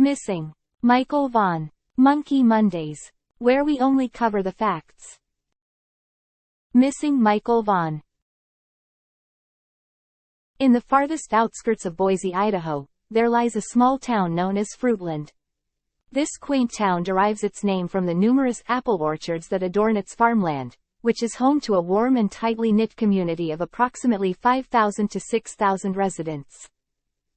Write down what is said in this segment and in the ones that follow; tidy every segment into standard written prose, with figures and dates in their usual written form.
Missing. Michael Vaughan. Monkey Mondays, where we only cover the facts. Missing Michael Vaughan. In the farthest outskirts of Boise, Idaho, there lies a small town known as Fruitland. This quaint town derives its name from the numerous apple orchards that adorn its farmland, which is home to a warm and tightly knit community of approximately 5,000 to 6,000 residents.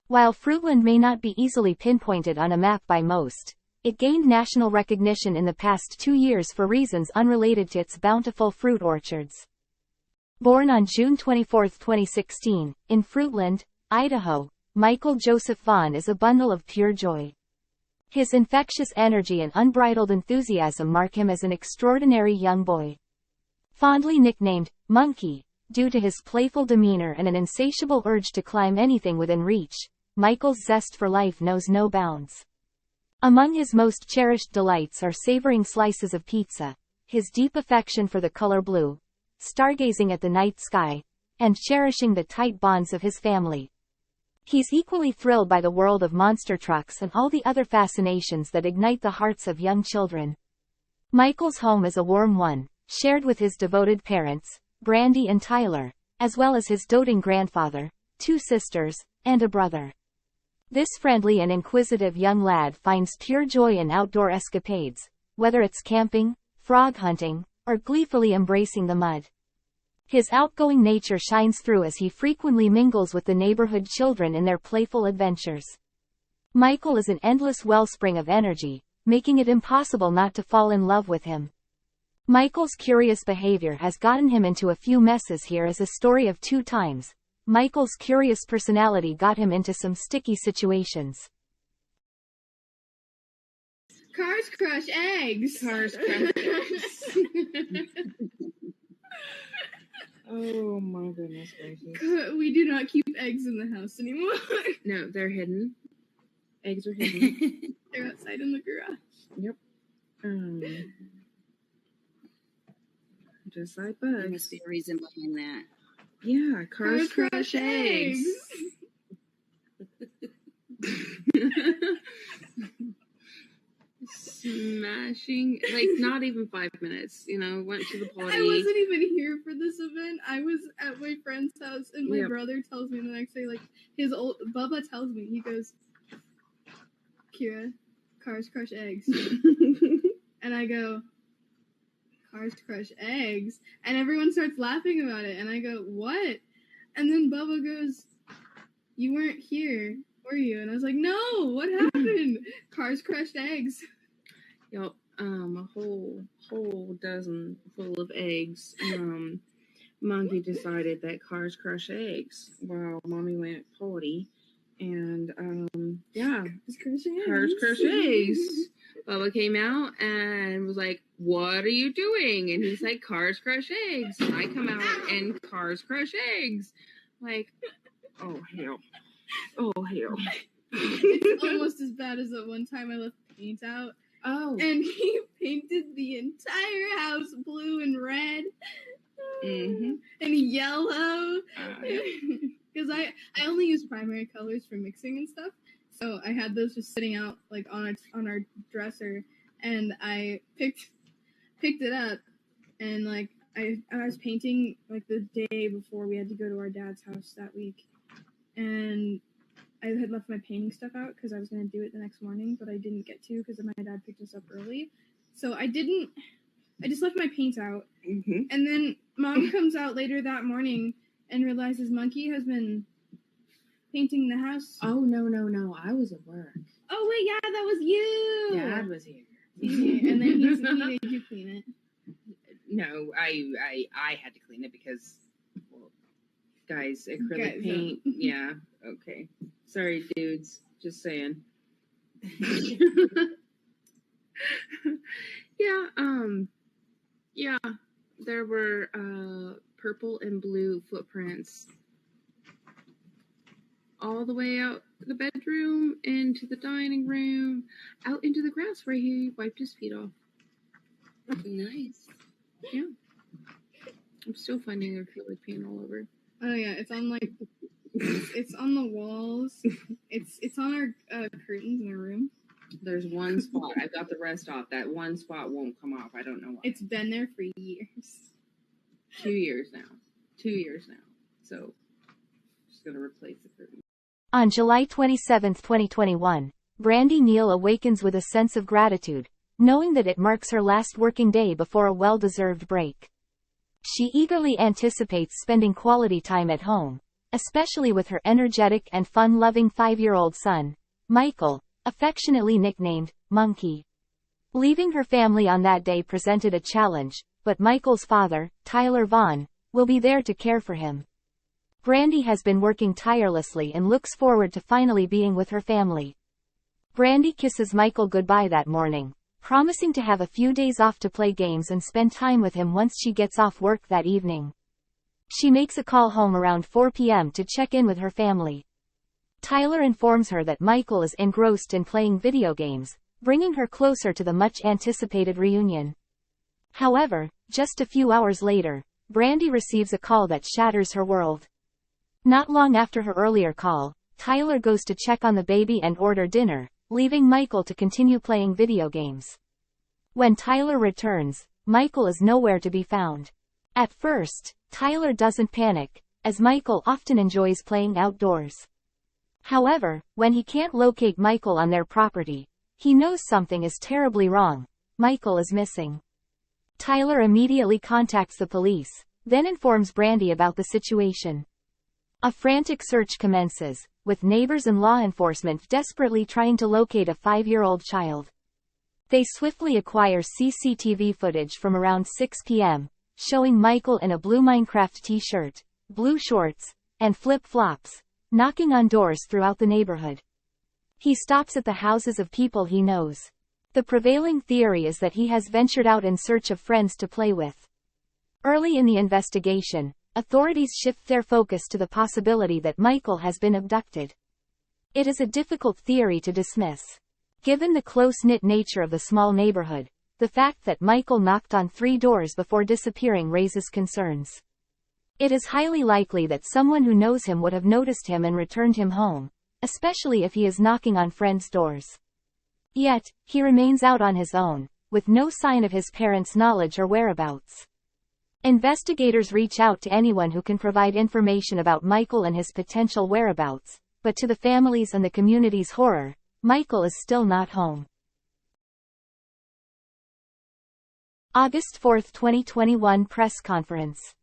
While Fruitland may not be easily pinpointed on a map by most, it gained national recognition in the past 2 years for reasons unrelated to its bountiful fruit orchards. Born on June 24, 2016, in Fruitland, Idaho, Michael Joseph Vaughan is a bundle of pure joy. His infectious energy and unbridled enthusiasm mark him as an extraordinary young boy. Fondly nicknamed Monkey, due to his playful demeanor and an insatiable urge to climb anything within reach, Michael's zest for life knows no bounds. Among his most cherished delights are savoring slices of pizza, his deep affection for the color blue, stargazing at the night sky, and cherishing the tight bonds of his family. He's equally thrilled by the world of monster trucks and all the other fascinations that ignite the hearts of young children. Michael's home is a warm one, shared with his devoted parents, Brandy and Tyler, as well as his doting grandfather, 2 sisters, and a brother. This friendly and inquisitive young lad finds pure joy in outdoor escapades, whether it's camping, frog hunting, or gleefully embracing the mud. His outgoing nature shines through as he frequently mingles with the neighborhood children in their playful adventures. Michael is an endless wellspring of energy, making it impossible not to fall in love with him. Michael's curious behavior has gotten him into a few messes. Here is a story of 2 times. Michael's curious personality got him into some sticky situations. Cars crush eggs. Cars crush eggs. Oh my goodness gracious. We do not keep eggs in the house anymore. No, they're hidden. Eggs are hidden. They're outside in the garage. Yep. Just like bugs. There must be a reason behind that. Yeah, cars crush eggs. Smashing, like not even 5 minutes, went to the party. I wasn't even here for this event. I was at my friend's house, and my brother tells me the next day, like, Bubba tells me, he goes, Kira, cars crush eggs. And I go, cars crush eggs? And everyone starts laughing about it, and I go, what? And then Bubba goes, you weren't here, were you? And I was like, no, what happened? Cars crushed eggs. Yep, a whole dozen full of eggs. Monkey decided that cars crush eggs while Mommy went potty, and cars crush eggs. Bubba came out and was like, what are you doing? And he's like, cars crush eggs. And I come out and cars crush eggs. Like, oh hell. It's almost as bad as that one time I left paint out. Oh. And he painted the entire house blue and red. Mm-hmm. And yellow. Because I only use primary colors for mixing and stuff. So I had those just sitting out like on our dresser, and I picked it up, and like I was painting like the day before we had to go to our dad's house that week, and I had left my painting stuff out because I was going to do it the next morning, but I didn't get to because my dad picked us up early. So I just left my paint out. Mm-hmm. And then Mom comes out later that morning and realizes Monkey has been painting the house. Oh, no. I was at work. Oh, wait, yeah, that was you. Dad was here. And then he made you clean it. No, I had to clean it because, well, guys, acrylic paint. Yeah, okay. Sorry, dudes. Just saying. Yeah, there were purple and blue footprints all the way out the bedroom, into the dining room, out into the grass where he wiped his feet off. Nice. Yeah. I'm still finding acrylic paint all over. Oh yeah, it's on it's on the walls. It's on our curtains in our room. There's one spot. I got the rest off. That one spot won't come off. I don't know why. It's been there for years. 2 years now. 2 years now. So, just gonna replace the curtain. On July 27, 2021, Brandy Neal awakens with a sense of gratitude, knowing that it marks her last working day before a well-deserved break. She eagerly anticipates spending quality time at home, especially with her energetic and fun-loving 5-year-old son, Michael, affectionately nicknamed Monkey. Leaving her family on that day presented a challenge, but Michael's father, Tyler Vaughan, will be there to care for him. Brandy has been working tirelessly and looks forward to finally being with her family. Brandy kisses Michael goodbye that morning, promising to have a few days off to play games and spend time with him once she gets off work that evening. She makes a call home around 4 p.m. to check in with her family. Tyler informs her that Michael is engrossed in playing video games, bringing her closer to the much-anticipated reunion. However, just a few hours later, Brandy receives a call that shatters her world. Not long after her earlier call, Tyler goes to check on the baby and order dinner, leaving Michael to continue playing video games. When Tyler returns, Michael is nowhere to be found. At first, Tyler doesn't panic, as Michael often enjoys playing outdoors. However, when he can't locate Michael on their property, he knows something is terribly wrong. Michael is missing. Tyler immediately contacts the police, then informs Brandy about the situation. A frantic search commences, with neighbors and law enforcement desperately trying to locate a 5-year-old child. They swiftly acquire CCTV footage from around 6 p.m., showing Michael in a blue Minecraft t-shirt, blue shorts, and flip-flops, knocking on doors throughout the neighborhood. He stops at the houses of people he knows. The prevailing theory is that he has ventured out in search of friends to play with. Early in the investigation, authorities shift their focus to the possibility that Michael has been abducted. It is a difficult theory to dismiss. Given the close-knit nature of the small neighborhood, the fact that Michael knocked on 3 doors before disappearing raises concerns. It is highly likely that someone who knows him would have noticed him and returned him home, especially if he is knocking on friends' doors. Yet, he remains out on his own, with no sign of his parents' knowledge or whereabouts. Investigators reach out to anyone who can provide information about Michael and his potential whereabouts, but to the family's and the community's horror, Michael is still not home. August 4, 2021 press conference.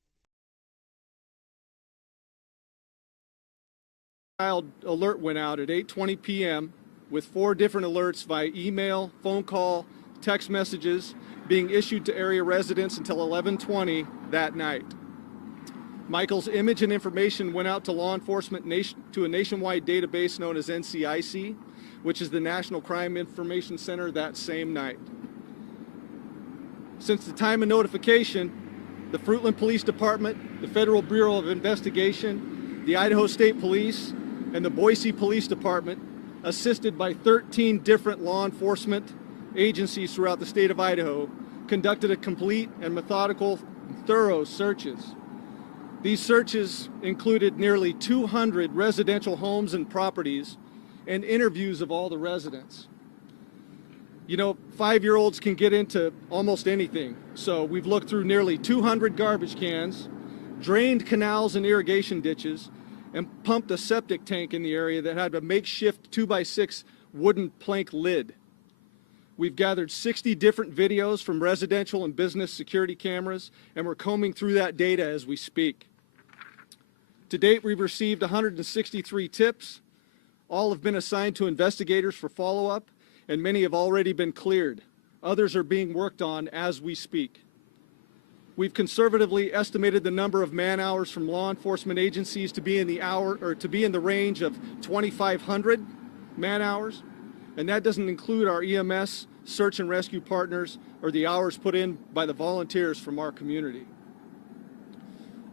Child alert went out at 8:20 p.m. with 4 different alerts via email, phone call, text messages being issued to area residents until 11:20 that night. Michael's image and information went out to law enforcement to a nationwide database known as NCIC, which is the National Crime Information Center, that same night. Since the time of notification, the Fruitland Police Department, the Federal Bureau of Investigation, the Idaho State Police, and the Boise Police Department, assisted by 13 different law enforcement agencies throughout the state of Idaho, conducted a complete and methodical, thorough searches. These searches included nearly 200 residential homes and properties and interviews of all the residents. You know, 5-year-olds can get into almost anything, so we've looked through nearly 200 garbage cans, drained canals and irrigation ditches, and pumped a septic tank in the area that had a makeshift 2x6 wooden plank lid. We've gathered 60 different videos from residential and business security cameras, and we're combing through that data as we speak. To date, we've received 163 tips. All have been assigned to investigators for follow-up, and many have already been cleared. Others are being worked on as we speak. We've conservatively estimated the number of man-hours from law enforcement agencies to be in the range of 2,500 man-hours, and that doesn't include our EMS, search and rescue partners, or the hours put in by the volunteers from our community.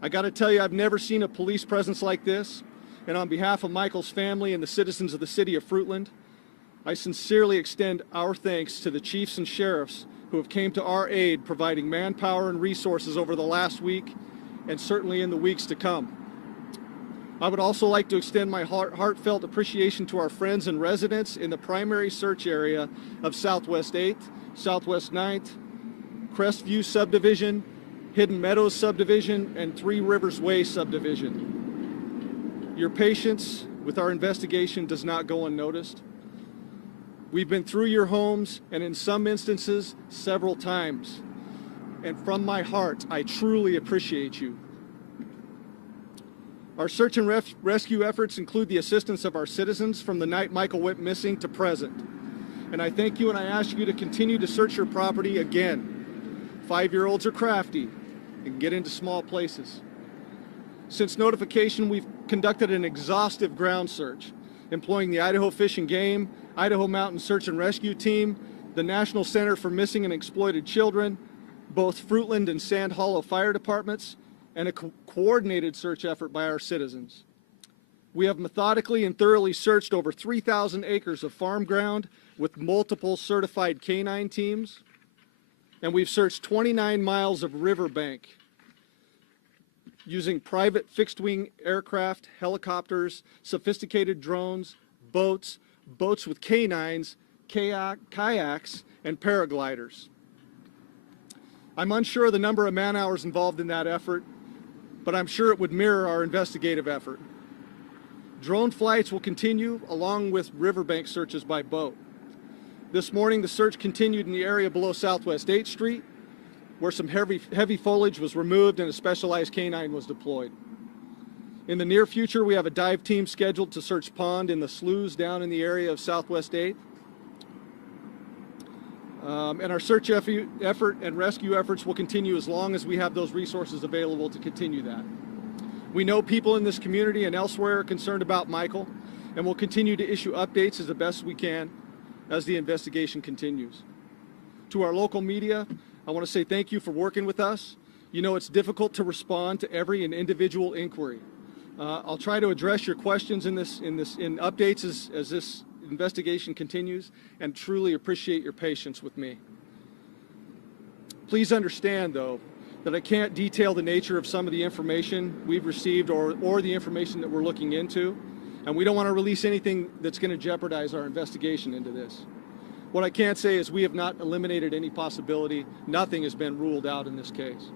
I got to tell you, I've never seen a police presence like this, and on behalf of Michael's family and the citizens of the city of Fruitland, I sincerely extend our thanks to the chiefs and sheriffs who have came to our aid, providing manpower and resources over the last week and certainly in the weeks to come. I would also like to extend my heartfelt appreciation to our friends and residents in the primary search area of Southwest 8th, Southwest 9th, Crestview Subdivision, Hidden Meadows Subdivision, and Three Rivers Way Subdivision. Your patience with our investigation does not go unnoticed. We've been through your homes, and in some instances, several times. And from my heart, I truly appreciate you. Our search and rescue efforts include the assistance of our citizens from the night Michael went missing to present. And I thank you and I ask you to continue to search your property again. 5-year-olds are crafty and can get into small places. Since notification, we've conducted an exhaustive ground search, employing the Idaho Fish and Game, Idaho Mountain Search and Rescue Team, the National Center for Missing and Exploited Children, both Fruitland and Sand Hollow Fire Departments, and a coordinated search effort by our citizens. We have methodically and thoroughly searched over 3,000 acres of farm ground with multiple certified canine teams, and we've searched 29 miles of riverbank using private fixed-wing aircraft, helicopters, sophisticated drones, boats with canines, kayaks, and paragliders. I'm unsure of the number of man-hours involved in that effort, but I'm sure it would mirror our investigative effort. Drone flights will continue along with riverbank searches by boat. This morning, the search continued in the area below Southwest 8th Street, where some heavy foliage was removed and a specialized canine was deployed. In the near future, we have a dive team scheduled to search pond in the sloughs down in the area of Southwest 8th. And our search effort and rescue efforts will continue as long as we have those resources available to continue that. We know people in this community and elsewhere are concerned about Michael, and we'll continue to issue updates as the best we can as the investigation continues. To our local media, I want to say thank you for working with us. You know it's difficult to respond to every individual inquiry. I'll try to address your questions in updates as this investigation continues, and truly appreciate your patience with me. Please understand, though, that I can't detail the nature of some of the information we've received or the information that we're looking into, and we don't want to release anything that's going to jeopardize our investigation into this. What I can say is we have not eliminated any possibility. Nothing has been ruled out in this case.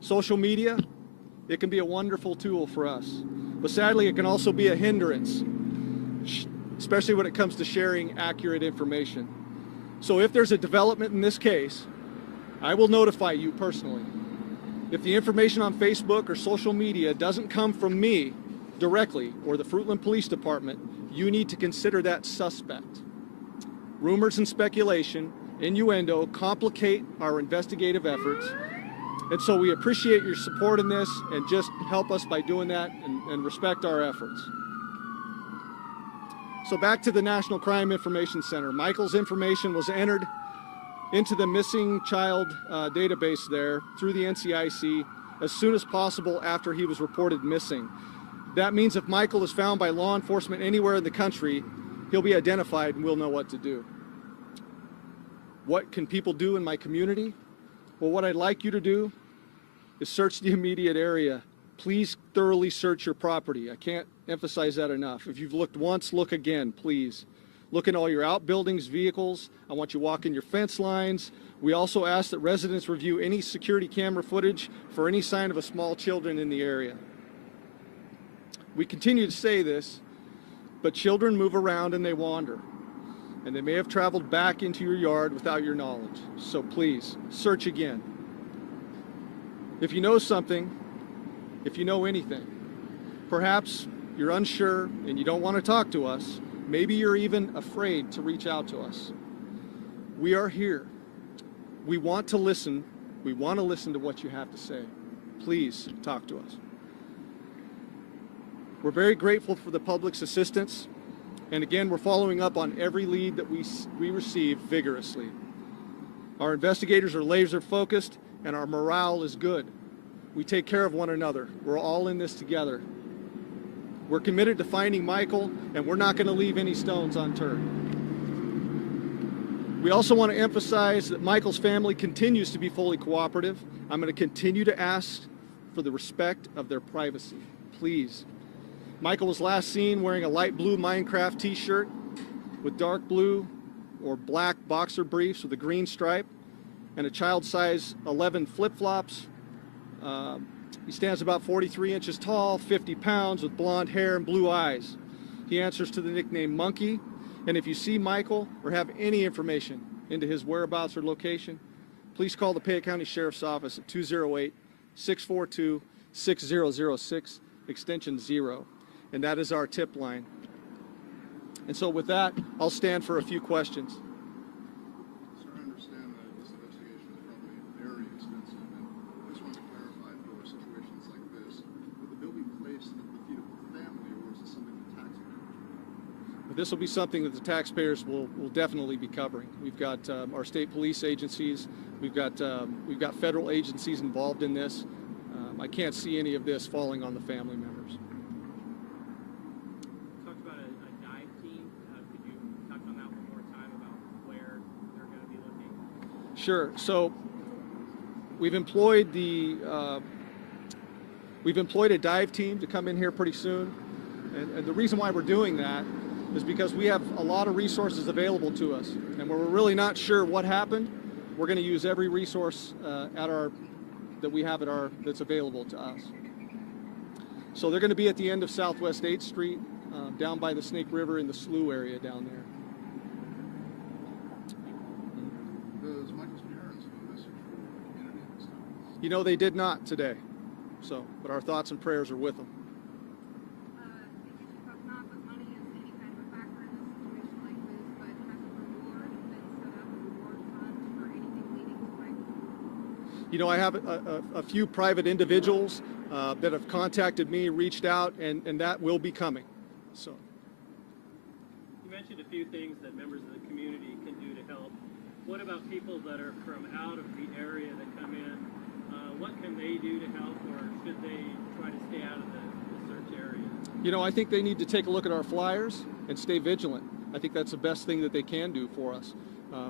Social media, it can be a wonderful tool for us, but sadly it can also be a hindrance, especially when it comes to sharing accurate information. So if there's a development in this case, I will notify you personally. If the information on Facebook or social media doesn't come from me directly or the Fruitland Police Department, you need to consider that suspect. Rumors and speculation, innuendo, complicate our investigative efforts. And so we appreciate your support in this, and just help us by doing that and respect our efforts. So back to the National Crime Information Center. Michael's information was entered into the missing child database there through the NCIC as soon as possible after he was reported missing. That means if Michael is found by law enforcement anywhere in the country, he'll be identified and we'll know what to do. What can people do in my community? Well, what I'd like you to do is search the immediate area. Please thoroughly search your property. I can't emphasize that enough. If you've looked once, look again, please. Look in all your outbuildings, vehicles. I want you walking your fence lines. We also ask that residents review any security camera footage for any sign of a small children in the area. We continue to say this, but children move around and they wander, and they may have traveled back into your yard without your knowledge. So please, search again. If you know something, if you know anything, perhaps you're unsure and you don't want to talk to us, maybe you're even afraid to reach out to us. We are here. We want to listen. We want to listen to what you have to say. Please talk to us. We're very grateful for the public's assistance. And again, we're following up on every lead that we receive vigorously. Our investigators are laser focused and our morale is good. We take care of one another. We're all in this together. We're committed to finding Michael, and we're not going to leave any stones unturned. We also want to emphasize that Michael's family continues to be fully cooperative. I'm going to continue to ask for the respect of their privacy. Please, Michael was last seen wearing a light blue Minecraft t-shirt with dark blue or black boxer briefs with a green stripe and a child size 11 flip-flops. He stands about 43 inches tall, 50 pounds, with blonde hair and blue eyes. He answers to the nickname Monkey. And if you see Michael or have any information into his whereabouts or location, please call the Payette County Sheriff's Office at 208-642-6006, extension 0. And that is our tip line. And so with that, I'll stand for a few questions. Sir, I understand that this investigation is probably very expensive, and I just want to clarify for situations like this, would the bill be placed at the feet of the family, or is this something the taxpayers? This will be something that the taxpayers will definitely be covering. We've got our state police agencies, we've got federal agencies involved in this. I can't see any of this falling on the family members. Talked about a dive team. Could you touch on that one more time about where they're going to be looking? Sure. So we've employed a dive team to come in here pretty soon, and the reason why we're doing that is because we have a lot of resources available to us, and where we're really not sure what happened, we're going to use every resource that's available to us. So they're going to be at the end of Southwest 8th Street, down by the Snake River in the slough area down there. Does Michael's parents know this for community and stuff? You know, they did not today. So, but our thoughts and prayers are with them. Not that money is any kind of a factor in a situation like this, but has a reward been set up, a reward fund for anything leading to Michael? You know, I have a few private individuals that have contacted me, reached out, and that will be coming. So. You mentioned a few things that members of the community can do to help. What about people that are from out of the area that come in? What can they do to help, or should they try to stay out of the search area? You know, I think they need to take a look at our flyers and stay vigilant. I think that's the best thing that they can do for us.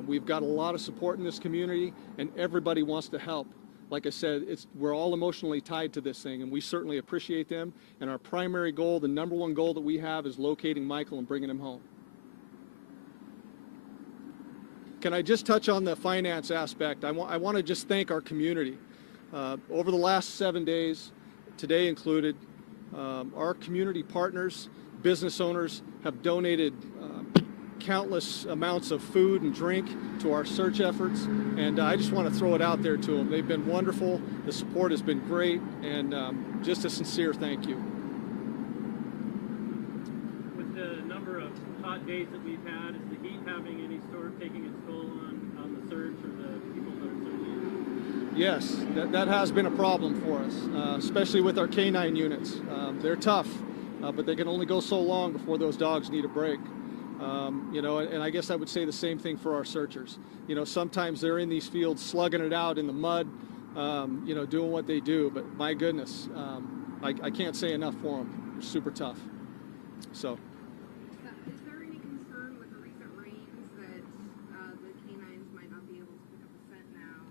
We've got a lot of support in this community, and everybody wants to help. Like I said, we're all emotionally tied to this thing, and we certainly appreciate them. And our primary goal, the number one goal that we have, is locating Michael and bringing him home. Can I just touch on the finance aspect? I want to just thank our community. Over the last 7 days, today included, our community partners, business owners, have donated countless amounts of food and drink to our search efforts, and I just want to throw it out there to them. They've been wonderful, the support has been great, and just a sincere thank you. With the number of hot days that we've had, is the heat having any sort of taking its toll on the search or the people that are searching? Yes, that has been a problem for us, especially with our canine units. They're tough, but they can only go so long before those dogs need a break. You know, and I guess I would say the same thing for our searchers. You know, sometimes they're in these fields slugging it out in the mud, you know, doing what they do, but my goodness, I can't say enough for them. They're super tough. So. Is there any concern with the recent rains that the canines might not be able to pick up a scent now?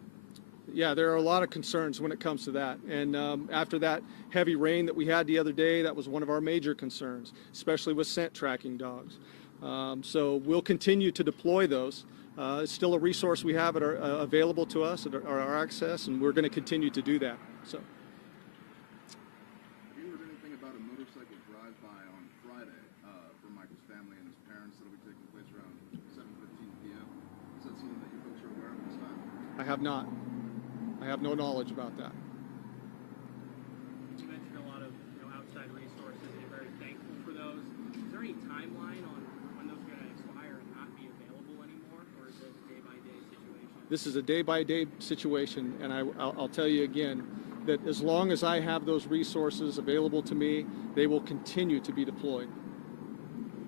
Yeah, there are a lot of concerns when it comes to that. And after that heavy rain that we had the other day, that was one of our major concerns, especially with scent tracking dogs. So we'll continue to deploy those. It's still a resource we have available to us at our access, and we're going to continue to do that. So. Have you heard anything about a motorcycle drive-by on Friday for Michael's family and his parents that will be taking place around 7:15 p.m.? Is that something that you folks are aware of this time? I have not. I have no knowledge about that. You mentioned a lot of outside resources, and you're very thankful for those. Is there any timeline on when those are going to expire and not be available anymore, or is it a day-by-day situation? This is a day-by-day situation, and I'll tell you again that as long as I have those resources available to me, they will continue to be deployed.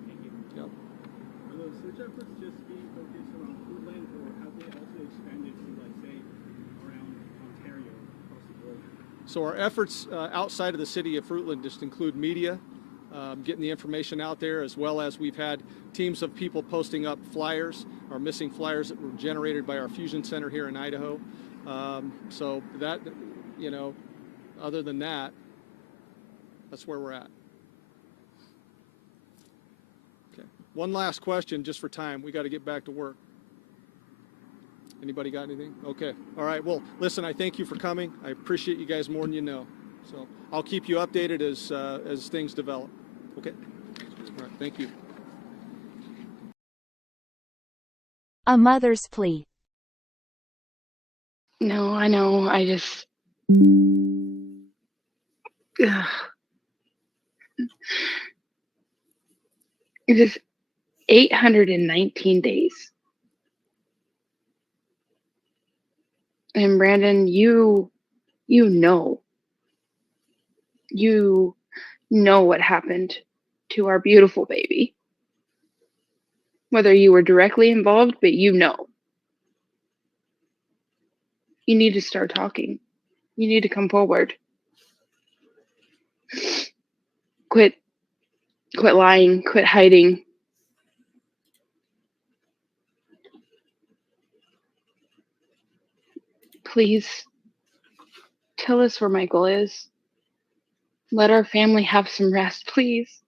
Thank you. Yep. Are those search efforts just being focused around Fruitland, or have they also expanded to, like, say, around Ontario, across the border? So our efforts outside of the city of Fruitland just include media, getting the information out there, as well as we've had teams of people posting up flyers, our missing flyers that were generated by our fusion center here in Idaho. So that, you know, other than that, that's where we're at. One last question, just for time. We got to get back to work. Anybody got anything? Okay. All right. Well, listen, I thank you for coming. I appreciate you guys more than you know. So I'll keep you updated as things develop. Okay. All right. Thank you. A mother's plea. No, I know. I just. Ugh. It is 819 days. And Brandon, you know what happened to our beautiful baby. Whether you were directly involved, but you know. You need to start talking. You need to come forward. Quit lying, quit hiding. Please tell us where Michael is. Let our family have some rest, please.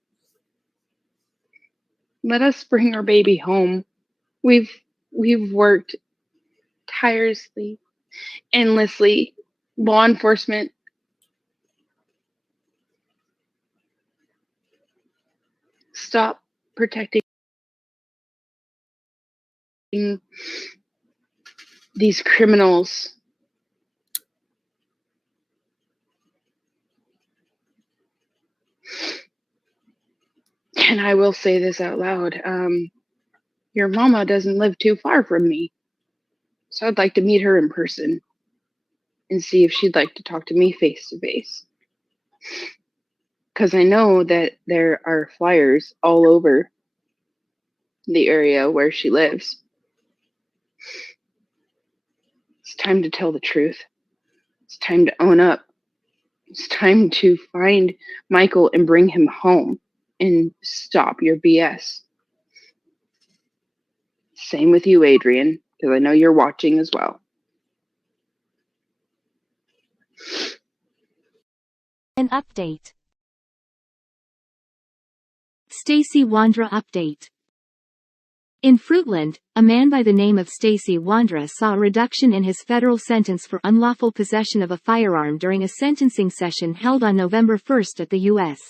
Let us bring our baby home. We've worked tirelessly, endlessly. Law enforcement, stop protecting these criminals. And I will say this out loud. Your mama doesn't live too far from me. So I'd like to meet her in person and see if she'd like to talk to me face to face. Because I know that there are flyers all over the area where she lives. It's time to tell the truth. It's time to own up. It's time to find Michael and bring him home and stop your BS. Same with you, Adrian, because I know you're watching as well. An update. Stacy Wandra update. In Fruitland, a man by the name of Stacy Wandra saw a reduction in his federal sentence for unlawful possession of a firearm during a sentencing session held on November 1 at the U.S.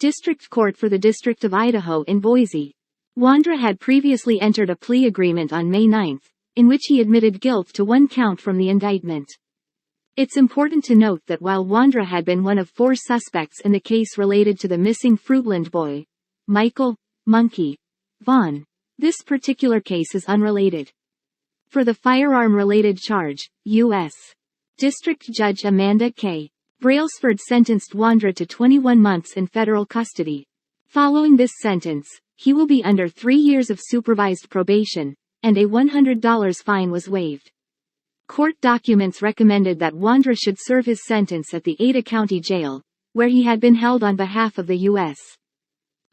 District Court for the District of Idaho in Boise. Wandra had previously entered a plea agreement on May 9, in which he admitted guilt to one count from the indictment. It's important to note that while Wandra had been one of 4 suspects in the case related to the missing Fruitland boy, Michael Monkey Vaughan, this particular case is unrelated. For the firearm-related charge, U.S. District Judge Amanda K. Brailsford sentenced Wandra to 21 months in federal custody. Following this sentence, he will be under 3 years of supervised probation, and a $100 fine was waived. Court documents recommended that Wandra should serve his sentence at the Ada County Jail, where he had been held on behalf of the U.S.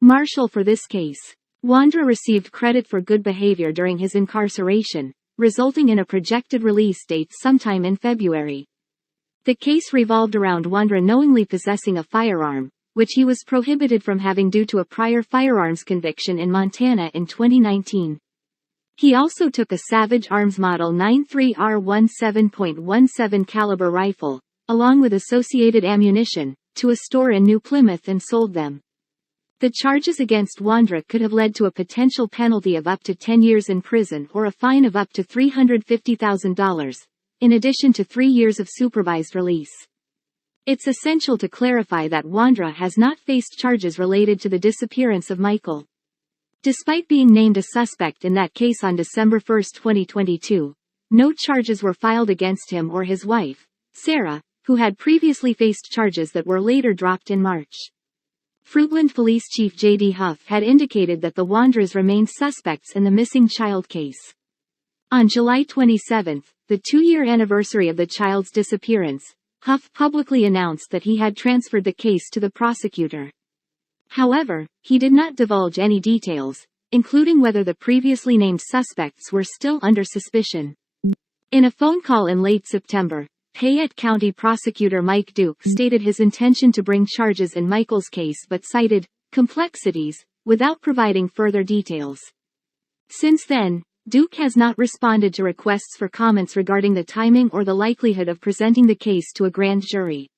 Marshal for this case. Wandra received credit for good behavior during his incarceration, resulting in a projected release date sometime in February. The case revolved around Wandra knowingly possessing a firearm, which he was prohibited from having due to a prior firearms conviction in Montana in 2019. He also took a Savage Arms Model 93R17.17 caliber rifle, along with associated ammunition, to a store in New Plymouth and sold them. The charges against Wandra could have led to a potential penalty of up to 10 years in prison or a fine of up to $350,000, in addition to 3 years of supervised release. It's essential to clarify that Wandra has not faced charges related to the disappearance of Michael. Despite being named a suspect in that case on December 1, 2022, no charges were filed against him or his wife, Sarah, who had previously faced charges that were later dropped in March. Fruitland Police Chief J.D. Huff had indicated that the Wandras remained suspects in the missing child case. On July 27, the 2-year anniversary of the child's disappearance, Huff publicly announced that he had transferred the case to the prosecutor. However, he did not divulge any details, including whether the previously named suspects were still under suspicion. In a phone call in late September, Fayette County Prosecutor Mike Duke stated his intention to bring charges in Michael's case but cited complexities without providing further details. Since then, Duke has not responded to requests for comments regarding the timing or the likelihood of presenting the case to a grand jury.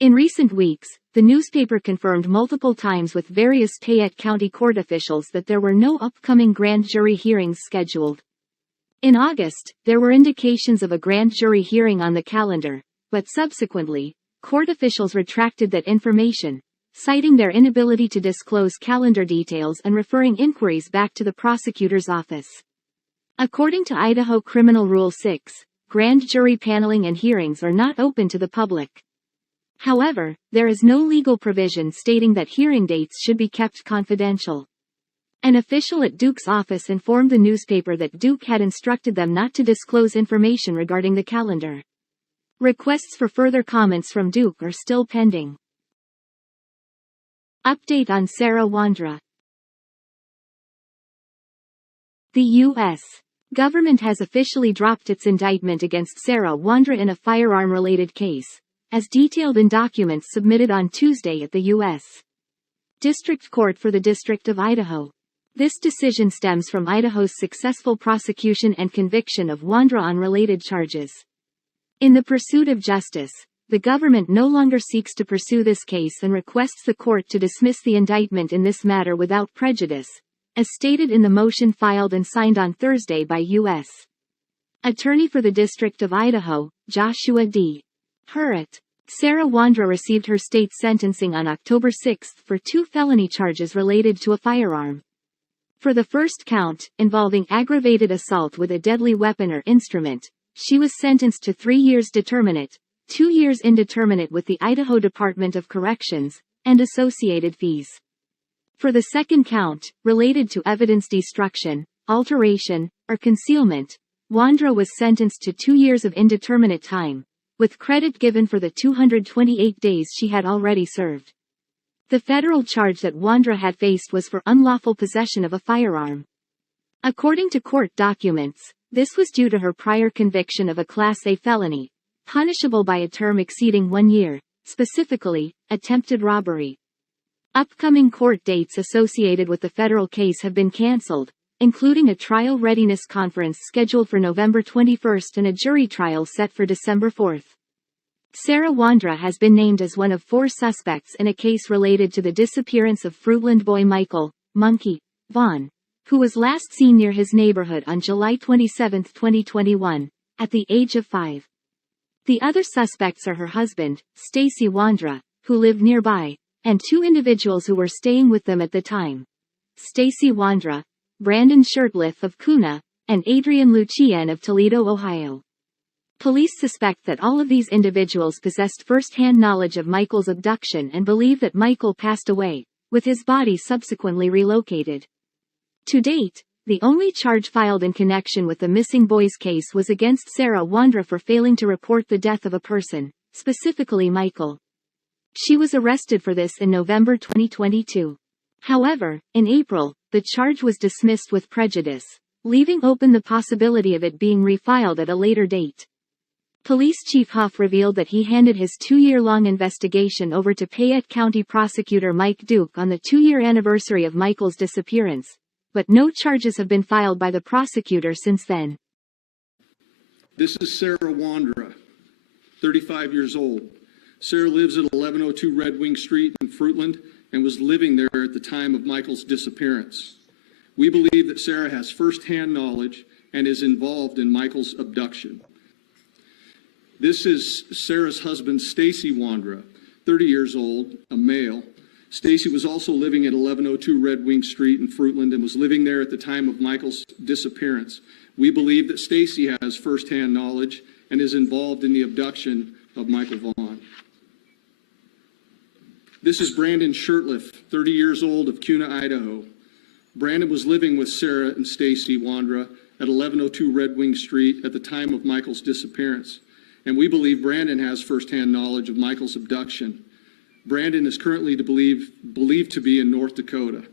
In recent weeks, the newspaper confirmed multiple times with various Fayette County court officials that there were no upcoming grand jury hearings scheduled. In August, there were indications of a grand jury hearing on the calendar, but subsequently, court officials retracted that information, citing their inability to disclose calendar details and referring inquiries back to the prosecutor's office. According to Idaho Criminal Rule 6, grand jury paneling and hearings are not open to the public. However, there is no legal provision stating that hearing dates should be kept confidential. An official at Duke's office informed the newspaper that Duke had instructed them not to disclose information regarding the calendar. Requests for further comments from Duke are still pending. Update on Sarah Wandra. The U.S. government has officially dropped its indictment against Sarah Wandra in a firearm-related case, as detailed in documents submitted on Tuesday at the U.S. District Court for the District of Idaho. This decision stems from Idaho's successful prosecution and conviction of Wandra on related charges. In the pursuit of justice, the government no longer seeks to pursue this case and requests the court to dismiss the indictment in this matter without prejudice, as stated in the motion filed and signed on Thursday by U.S. Attorney for the District of Idaho, Joshua D. Hurrett. Sarah Wandra received her state sentencing on October 6 for 2 felony charges related to a firearm. For the first count, involving aggravated assault with a deadly weapon or instrument, she was sentenced to 3 years determinate, 2 years indeterminate with the Idaho Department of Corrections, and associated fees. For the second count, related to evidence destruction, alteration, or concealment, Wandra was sentenced to 2 years of indeterminate time, with credit given for the 228 days she had already served. The federal charge that Wandra had faced was for unlawful possession of a firearm. According to court documents, this was due to her prior conviction of a Class A felony, punishable by a term exceeding 1 year, specifically, attempted robbery. Upcoming court dates associated with the federal case have been canceled, including a trial readiness conference scheduled for November 21 and a jury trial set for December 4. Sarah Wandra has been named as one of 4 suspects in a case related to the disappearance of Fruitland boy Michael Monkey Vaughan, who was last seen near his neighborhood on July 27, 2021, at the age of 5. The other suspects are her husband, Stacy Wandra, who lived nearby, and 2 individuals who were staying with them at the time. Stacy Wandra, Brandon Shirtliff of Kuna, and Adrian Lucien of Toledo, Ohio. Police suspect that all of these individuals possessed first-hand knowledge of Michael's abduction and believe that Michael passed away, with his body subsequently relocated. To date, the only charge filed in connection with the missing boys case was against Sarah Wandra for failing to report the death of a person, specifically Michael. She was arrested for this in November 2022. However, in April, the charge was dismissed with prejudice, leaving open the possibility of it being refiled at a later date. Police Chief Huff revealed that he handed his 2-year-long investigation over to Fayette County Prosecutor Mike Duke on the 2-year anniversary of Michael's disappearance, but no charges have been filed by the prosecutor since then. This is Sarah Wandra, 35 years old. Sarah lives at 1102 Red Wing Street in Fruitland and was living there at the time of Michael's disappearance. We believe that Sarah has first-hand knowledge and is involved in Michael's abduction. This is Sarah's husband, Stacy Wandra, 30 years old, a male. Stacy was also living at 1102 Red Wing Street in Fruitland and was living there at the time of Michael's disappearance. We believe that Stacy has first-hand knowledge and is involved in the abduction of Michael Vaughan. This is Brandon Shirtliff, 30 years old, of Kuna, Idaho. Brandon was living with Sarah and Stacy Wandra at 1102 Red Wing Street at the time of Michael's disappearance, and we believe Brandon has first-hand knowledge of Michael's abduction. Brandon is currently believed to be in North Dakota.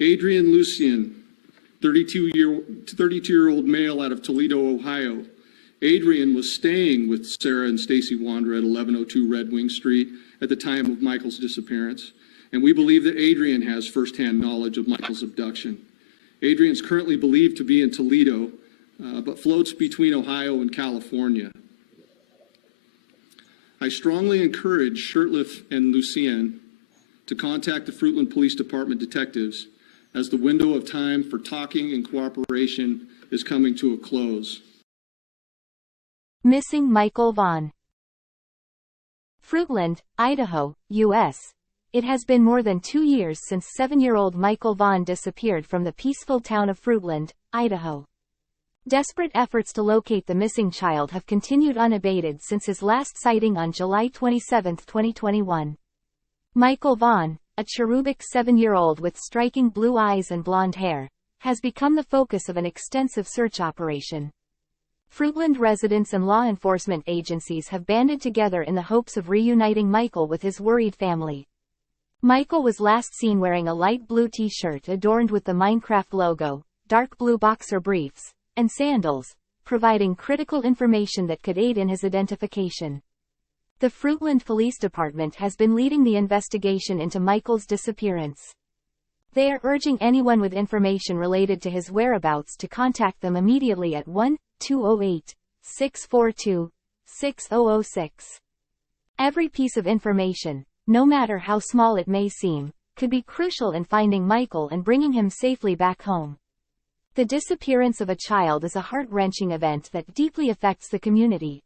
Adrian Lucien, 32-year-old male out of Toledo, Ohio. Adrian was staying with Sarah and Stacy Wandra at 1102 Red Wing Street at the time of Michael's disappearance, and we believe that Adrian has firsthand knowledge of Michael's abduction. Adrian is currently believed to be in Toledo, but floats between Ohio and California. I strongly encourage Shirtliff and Lucien to contact the Fruitland Police Department detectives as the window of time for talking and cooperation is coming to a close. Missing Michael Vaughan. Fruitland, Idaho, U.S. It has been more than 2 years since 7-year-old Michael Vaughan disappeared from the peaceful town of Fruitland, Idaho. Desperate efforts to locate the missing child have continued unabated since his last sighting on July 27, 2021. Michael Vaughan, a cherubic 7-year-old with striking blue eyes and blonde hair, has become the focus of an extensive search operation. Fruitland residents and law enforcement agencies have banded together in the hopes of reuniting Michael with his worried family. Michael was last seen wearing a light blue t-shirt adorned with the Minecraft logo, dark blue boxer briefs, and sandals, providing critical information that could aid in his identification. The Fruitland Police Department has been leading the investigation into Michael's disappearance. They are urging anyone with information related to his whereabouts to contact them immediately at 1-208-642-6006. Every piece of information, no matter how small it may seem, could be crucial in finding Michael and bringing him safely back home. The disappearance of a child is a heart-wrenching event that deeply affects the community.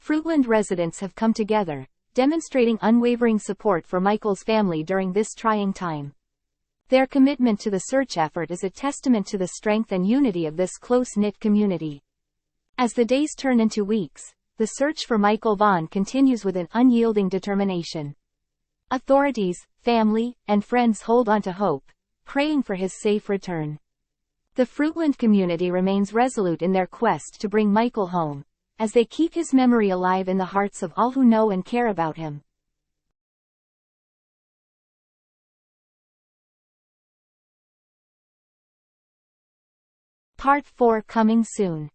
Fruitland residents have come together, demonstrating unwavering support for Michael's family during this trying time. Their commitment to the search effort is a testament to the strength and unity of this close-knit community. As the days turn into weeks, the search for Michael Vaughan continues with an unyielding determination. Authorities, family, and friends hold on to hope, praying for his safe return. The Fruitland community remains resolute in their quest to bring Michael home, as they keep his memory alive in the hearts of all who know and care about him. Part 4 coming soon.